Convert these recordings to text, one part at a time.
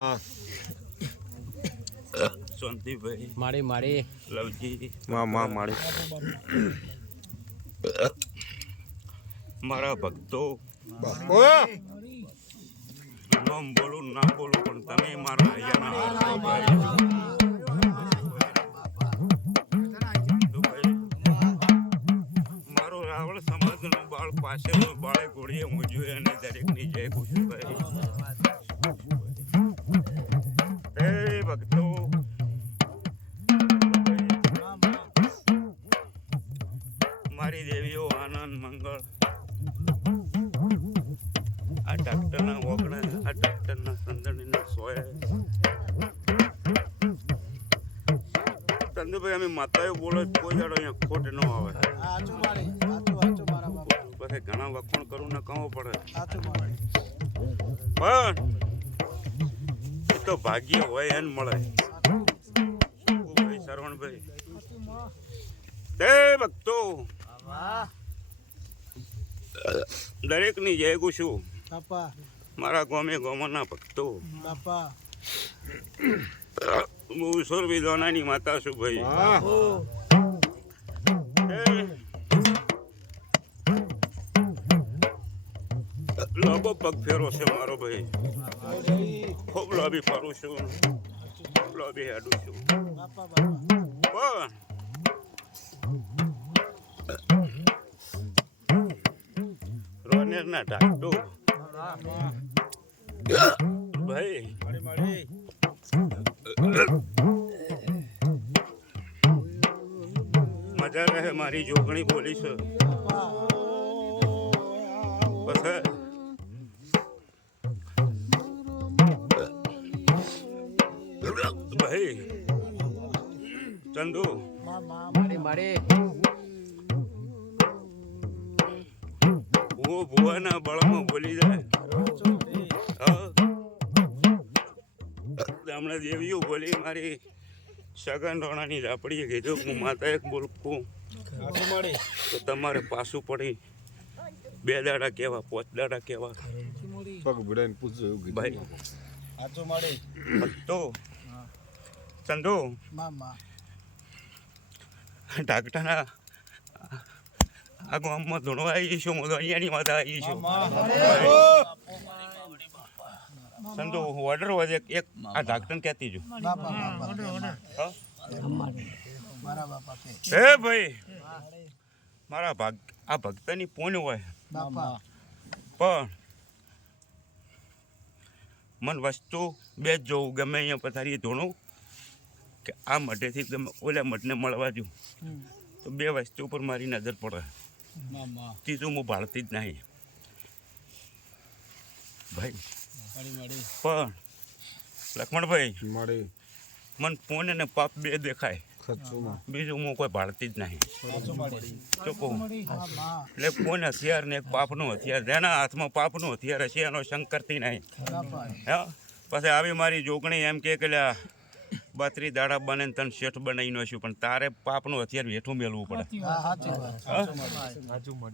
હા શાંતિભાઈ મારી મારી. લવજી માં માં મારી. મારા ભક્તો. નામ બોલું ના બોલું પણ તમે ચંદુભાઈ અમે માતાએ બોલો કોઈ જાડો અહીંયા ખોટ ન આવે. મારી મારા બાપા. પછી ઘણા વખણ કરવું ને કહો પડે. મારી પણ એ તો ભાગ્ય હોય એને મળે. ભાઈ શ્રવણભાઈ? તે ભક્તો દરેકની જય ગુશું મારા ગોમે ના ભક્તો. બાપા. હું સુરભી દોનાની માતા છું ભાઈ. લાંબો પગ ફેરો છે મારો ભાઈ. ખૂબ લાંબી ફરું છું. ખૂબ લાંબી હેડું છું. બાપા બાપા પણ રોનેરના ઢાકટો ભાઈ મજા રહે મારી જોગણી બોલી છે ભાઈ ચંદુ. મારી મારી. ભૂવો ભૂવાના બળમાં બોલી જાય. હા. હમણાં દેવીઓ બોલી મારી સગન રોણાની રાપડીએ કીધું હું માતા એક બોલકું. તો તમારે પાછું પડી બે દાડા કેવા પોચ દાડા કેવા? પગ ભીડાઈને પૂછજો એવું કીધું. ભાઈ. તો ચંદુ ઢાકટાના આ ગામમાં ધૂણવા આવી છું હું અહીંયાની માતા આવી છું સંતો ઓર્ડર હોય એક આ ધાકટન કહેતી જો બાપા બાપા હા? મારા બાપા કે. હે ભાઈ મારા ભાગ આ ભક્તની પૂન હોય. પણ મન વસ્તુ બે જ જોવું ગમે અહીંયા પથારીએ ધોણું કે આ મઢેથી ગમે ઓલા મઢને મળવા જઉં તો બે વસ્તુ ઉપર મારી નજર પડે. ત્રીજું હું ભાળતી જ નહીં. ભાઈ પણ લક્ષ્મણભાઈ મળી મન પૂન અને પાપ બે દેખાય. બીજું હું કોઈ ભાળતી જ નહીં. ચોખ્ખું. એટલે પૂન હથિયાર ને એક પાપનું હથિયાર. જેના હાથમાં પાપનું હથિયાર હશે એનો શંક નહીં. હા? પછી આવી મારી જોગણી એમ કે બત્રી દાડા બને તને શેઠ બનાવી નાખ્યું પણ તારે પાપનું હથિયાર વેઠું મેળવું પડે.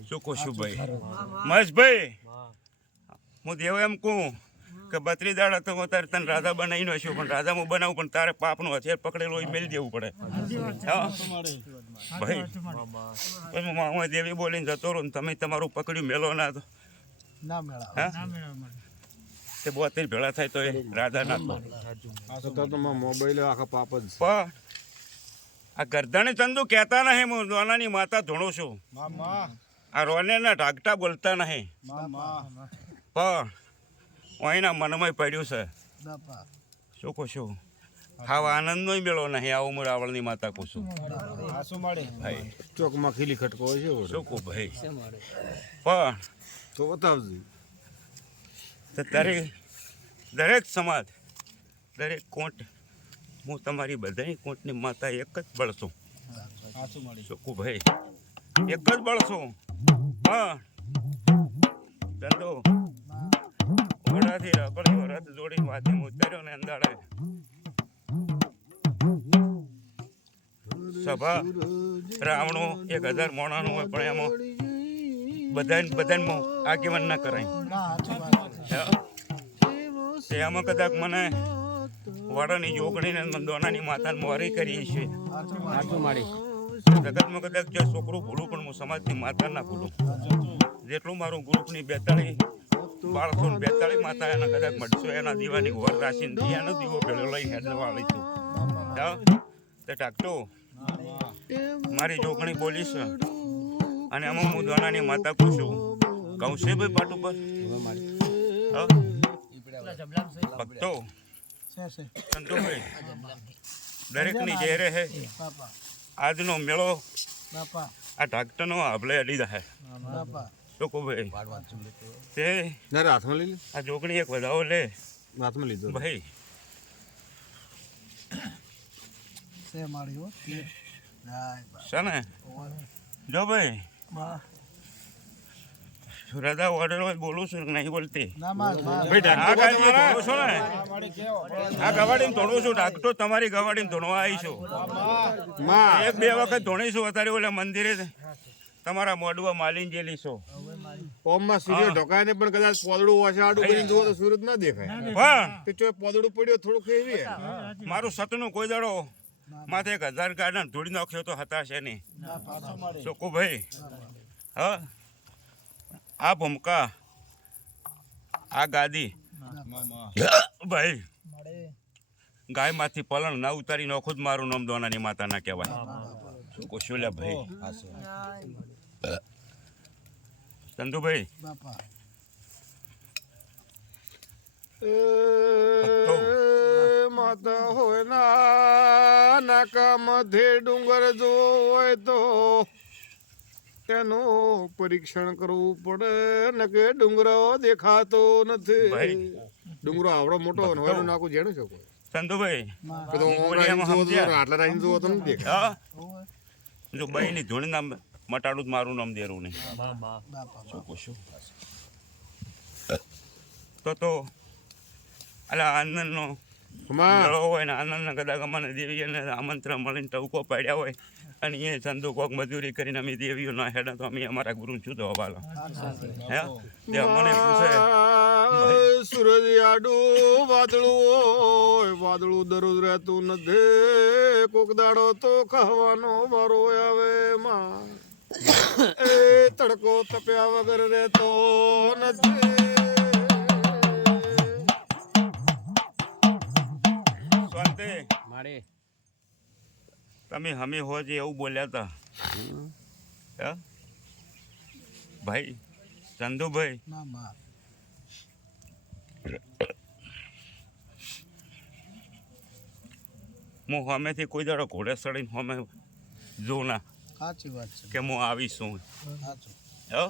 શું કહું છું ભાઈ? મહેશભાઈ હું દેવ એમ કહું કે બત્રી દાડા તો હું તારે તને રાધા બનાવી છું પણ રાધા હું બનાવું પણ તારે પાપનો હથિયાર પકડેલું એ મેળ દેવું પડે. હા. ભાઈ પછી મામા દેવી બોલીને જતો રહું ને તમે તમારું પકડ્યું મેલો ના તો. ના મેળા. હા? તે બોતેર ભેળા થાય તો એ રાધા ના. તો તો તમારા મોબાઈલ આખા પાપ જ. પણ આ ગરદાને ચંદુ કહેતા નહીં હું દોનાની માતા ધોણું છું. આ રોને રોનેના ઢાકટા બોલતા નહીં. પણ અહીંના મનમાં પડ્યું છે. બાપા. શું કહું છું આનંદ આનંદનો મેળો નહીં આવું હું રાવળની માતા કહું છું ભાઈ. ચોકમાં ખીલી ખટકો હોય છે. શું કહું ભાઈ? પણ તો બતાવજો. તો દરેક દરેક સમાજ દરેક કોટ હું તમારી બધાની કોટની માતા એક જ બળશું. હાચું ચોખ્ખું ભાઈ? એક જ બળશું. હા ધંધો વડાથી રકડી વરત જોડી માથે ઉતર્યો ને અંદાડે સભા, રાવણો, એક હજાર મોણાનું હોય, પણ એમાં બધાને બધાને આગેવાન ના કરાય. આમાં કદાચ મને વડાની જોગણીને દોનાની માતાને મોરી કરી છે જગતમાં કદાચ જે છોકરું ભૂલું, પણ હું સમાજની માતા ના ભૂલું. જેટલું મારું ગ્રુપની બેતાળી બાળસો ને બેતાળી માતા એના કદાચ મળશો. એના દીવાની ઘોર રાશિને દિયાનો દીવો પેલો લઈ હેડવા લઈ તું તે ટાકતો મારી જોગણી બોલીશ. અને આમાં હું દોનાની માતા કહું છું. કહું છે ભાઈ પાટ ઉપર? ભક્તો? સંતોભાઈ દરેકની જે હે આજનો મેળો આ ઢાકટનો આભલે અડી હે લોકોભાઈ તે ના હાથમાં લઈ લે. આ જોકડી એક વધાવો લે. હાથમાં લીધો ભાઈ. સે મારી હો. તીર. જાય બા. છે ને? ઓય. જો ભાઈ. ઓર્ડર હોય બોલું છું નહીં બોલતી. આ ગવાડીને ધોળું છું ઢાકટો તમારી ગવાડીને ધોણવા આવી છું. માં એક બે વખત ધોણીશું અત્યારે ઓલા મંદિરે. તમારા મોડવા માલીન જેલી છો. ઓમમાં સૂર્ય ઢોકાય ને પણ કદાચ પોદડું વાછાડું કરીને જુઓ તો સૂરજ ના દેખાય. પણ તે ચોય પોદડું પડ્યું થોડુંક એવી મારું સતનું કોઈ દાડો માથે એક હજાર ગાર્ડન ધોડી નાખ્યો તો હતાશે નહીં. ના પાછો ચોખ્ખું ભાઈ હા. આ ભૂમકા આ ગાદી. ભાઈ ગાયમાંથી પલણ ના ઉતારી નાખું જ મારું નામ દોનાની માતાના કહેવાય. શું લે ભાઈ? ચંદુભાઈ. બાપા. એ માતા હોય ના નાકા મધે ડુંગર જો હોય તો એનું પરીક્ષણ કરવું પડે ને કે ડુંગરો દેખાતો નથી. ડુંગરો આવડો મોટો હોય ને એનું નાકું જેનું છે કોઈ. ચંદુભાઈ. આટલા રાહીને જોવો તો નથી દેખાય જો બાઈ ની ધૂણી નામ મટાડું જ મારું નામ દેરું નહીં. શું પૂછું? તો તો અલા આનંદનો હોય ને આનંદના કદાચ અમને દેવીઓને આમંત્રણ મળીને ટવકો પાડ્યા હોય અને એ ચંદુ કોક મજૂરી કરીને અમે દેવીઓ ના હેડા તો અમે અમારા ગુરુ શું તો હવાલો. હે? તે મને પૂછે. સૂરજ આડું વાદળું હોય વાદળું દરરોજ રહેતું નથી. કોક દાડો તો ખાવાનો વારો આવે માં એ તડકો તપ્યા વગર રહેતો નથી. મારે. તમે હમે હો જે એવું બોલ્યા હતા હે? ભાઈ ચંદુભાઈ. ના હું હમેથી કોઈ દાડો ઘોડે ચડીને હમે જોઉં ના. સાચી વાત છે. કે હું આવીશું સાચું હે?